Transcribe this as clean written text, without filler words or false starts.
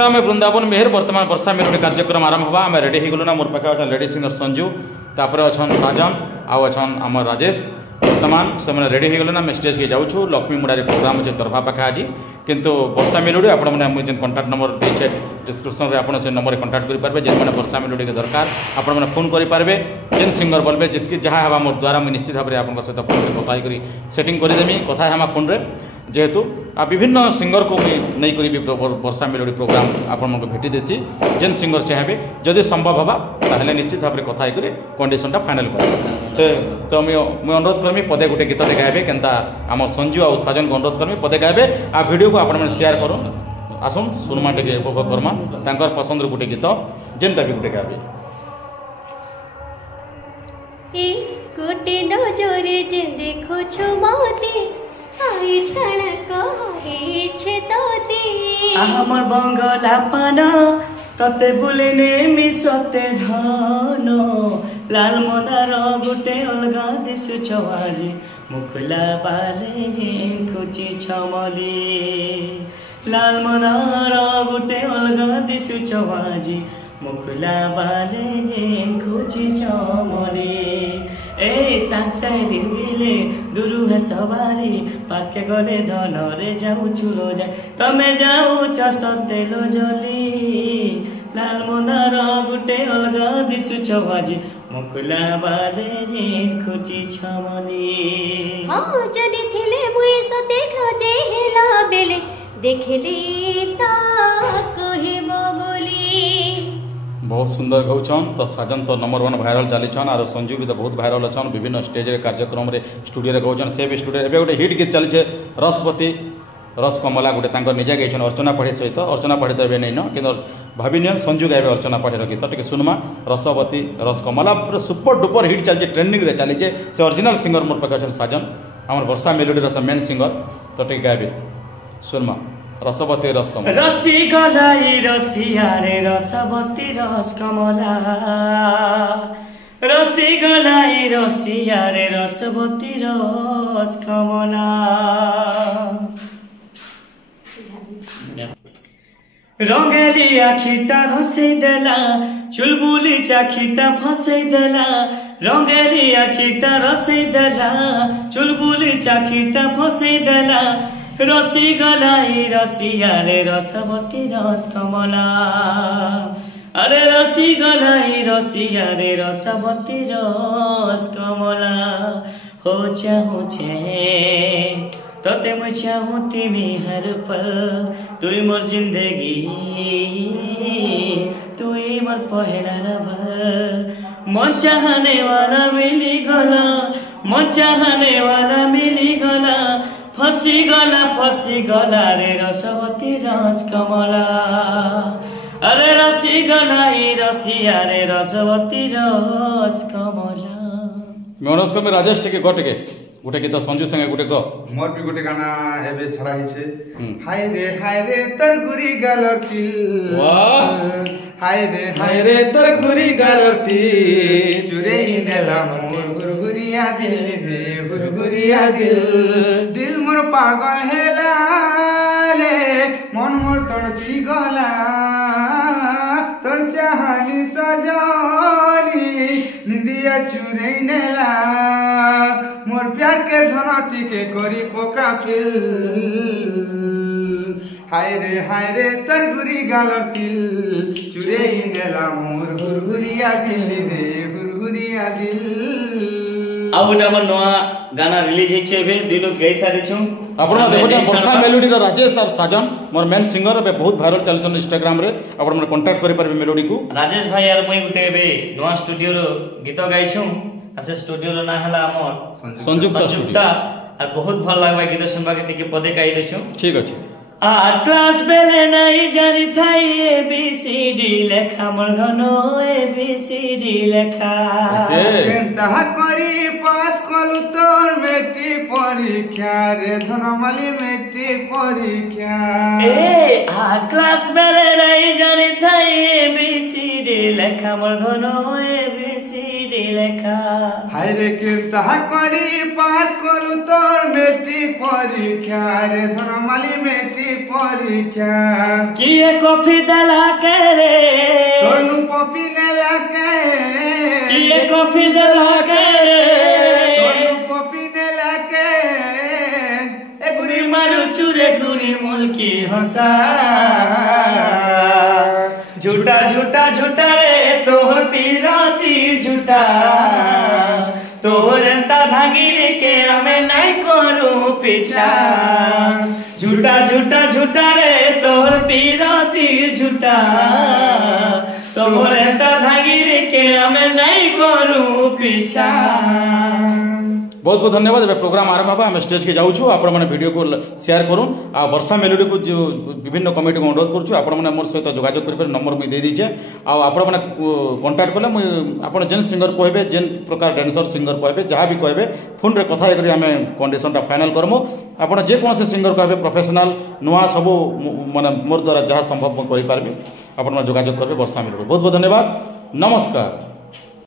आम वृंदावन मेहर बर्तमान वर्षा मेलोडी कार्यक्रम आरंभ हवा आम रेडी हो गलु ना मोर पाखे अच्छा लेडी सिंगर संजू तापर अच्छा साजन आउ अच्छा आम राजेश बर्तमान से रेडी हो गले ना स्टेज के जाऊँ लक्ष्मी मुड़ारी प्रोग्राम अच्छे तरफा पाखे आज किंतु वर्षा मेलोडी आपने कंटाक्ट नंबर देखे डिस्क्रिप्शन में आपड़ से नंबर कंटाक्ट करेंगे जेन मैंने वर्षा मेलोडी के दरकार आपने फोन करेंगे जेन सिंगर बोलते जितकी जहाँ है मोर द्वारा मुझे निश्चित भाव में आप सहित फोन कथा कर सेटिंग करदेमी कथा है फोन रे जेहेतु आ विभिन्न सिंगर को नहीं करी वर्षा मेलोडी प्रोग्राम आपन को भेटी देसी जेन सिंगर चाहे जदि संभव हवा ताहले निश्चित भाव में कथा कर कंडीशनटा फाइनल कर तो मुझे अनुरोध करमी पदे गोटे गीत गाइबे केनता आम संजू आ साजन को अनुरोध करमी पदे गाइबे आ वीडियो को आपण शेयर करो आसुन सुनमा टे उपभोग करमा तांकर पसंद गोटे गीत जेनटा भी गोटे गाइबे ए गोटे नजरे जे देखो छो मोती आई क्षण कहे छे तोते हमर बंगला पान तते बुलेने मिसते धन लाल मदार गोटे अलगा दिस छवाजी मुखला बाले जे खुची छमली लाल मदार गोटे अलगा दिस छवाजी मुखला बाले जे खुची छमली ए साक्षारी बेले दुरु है सवारी पास के गले धन रे जाऊ छुलो जाए तमे जाऊ सतेलो जली लाल मंदार गुटे अलगा दिसु छवाजी मुखला बाले जे खुची छमली हाँ जनी थिले मुए सते खोजे हेला बेले देखले ता कहिबो बोली बहुत सुंदर गाउछन तो साजन तो नंबर 1 भाइराल चलीछन और संजू भी तो बहुत भाइराल अच्छन विभिन्न स्टेज रे कार्यक्रम रे स्टूडियो रे गाउछन से भी स्टूडियो एबे गोटे हिट गीत चली रसपति रसकमला गोटे तांकर निजे गाइछन अर्चना पाढ़ी सहित अर्चना पाढ़ी तो एबे नहीं न किंतु भाविनियन संजू गाइबे अर्चना पाढ़ी गीत टिके सुनमा रसवती रसकमला पूरा सुपर डुपर हिट चली ट्रेंडिंग रे चली से ओरिजिनल सिंगर मोर पाखे अछन साजन हमर वर्षा मेलोडी रस मेन सिंगर तो टिके गाइबे सुनमा रसवती रसकमला रसी गलाई रसिया रे रसवती रसकमला रसी गलाई रसिया रे रसवती रसकमला रंगेली आखिटा रसई देला चुलबुली चाखिटा फसई देला रंगेली आखिटा रसई देला चुलबुली चाखिटा फसई देला रसी गलाई रसिया रे रसवती रसकमला अरे रसी गलाई रसिया रे रसवती रसकमला हो चाहूँ तते मैं चाहूँ तिमी हर पल तुई मोर जिंदगी तुई मोर पहला भर मन चाहने वाला मिली गला मन चाहने वाला मिली गला फसी गला रे रसवती रसकमला अरे रसी गलाई रसिया रे रसवती रसकमला मैं अनुरोध कर राजेश टिके गोटे गीत संजू संगे गोटे ग मोर भी गोटे गाना एबे छड़ा हिचे हाय रे तर गुरी गालर तिल हाय रे तर गुरी गालर तिल चुरे नेला मोर गुरगुरिया दिल रे गुरगुरिया दिल मोर पागल हेला रे मन मोर तड़पी गला तोर चाहनी सजनी निंदिया चुरे नेला मोर प्यार के धनटी के करी पोका फिल हाय रे तर गुरी गालर तिल चुरे नेला मोर गुरगुरिया दिल रे गुरगुरिया दिल आ गोटे हमर नवा गाना रिलीज होइछे एबे दुई लोग गई सारे छु आपण देखो वर्षा मेलोडी रो राजेश और साजन मोर मेन सिंगर एबे बहुत भाइरल चलछन इंस्टाग्राम रे आपण मन कांटेक्ट करि परबे मेलोडी को राजेश भाई यार मुई गोटे एबे नवा स्टूडियो रो गीत गाइ छु आ से स्टूडियो रो ना हला हमर संजुक्ता और बहुत भल लागबा गीत सुनबा के टिके पदे गाइ दे छु ठीक अछि 8 क्लास बेले नहीं जानी थाई ABCD लेखा मोर धनो ABCD लेखा केनता करी पास कलु तोर मेट्रिक परीक्षा रे धनमाली मेट्रिक परीक्षा ए 8 क्लास बेले नहीं जानी थाई ABCD लेखा मोर धनो ABCD লেখা হায় রে কেনতা করি পাস কলু তোর মেট্রিক পরীক্ষা রে ধর্মালি মেট্রিক পরীক্ষা কিয়ে কফি দেলা কে রে তোরনু কপি নেলা কে কিয়ে কফি দেলা কে রে তোরনু কপি নেলা কে এ গুরি মারু চুরে গুরি মুলকি হসা झूठा झूठा झूठा रे तोहर पीराती झूठा तोहर ता धागी के हमें नहीं करू पीछा झूठा झूठा झूठा रे तोहर पीराती झूठा तोहर ता धागी के हमें नहीं करू पीछा। बहुत बहुत धन्यवाद। ए प्रोग्राम आरंभ होगा आम स्टेज के जाऊँ आपण मैंने वीडियो को शेयर करूँ आ वर्षा मेलोडी को जो विभिन्न कमिटी को अनुरोध करुँ आपण मैंने मोर सहित जोगाजोग कर नंबर मुझे दे दीजिए आपण मैंने कंटाक्ट कले मुझे आप जेन सिंगर कहे जेन प्रकार डांसर सिंगर कहे जहाँ भी कहे फोन रे कथा कर आम कंडीशन फाइनल करमु आप जेकोसी सिंगर कहे प्रोफेशनल नुआ सब माने मोर द्वारा जहाँ संभव करें आप जोगाजोग करेंगे वर्षा मेलोडी। बहुत बहुत धन्यवाद। नमस्कार।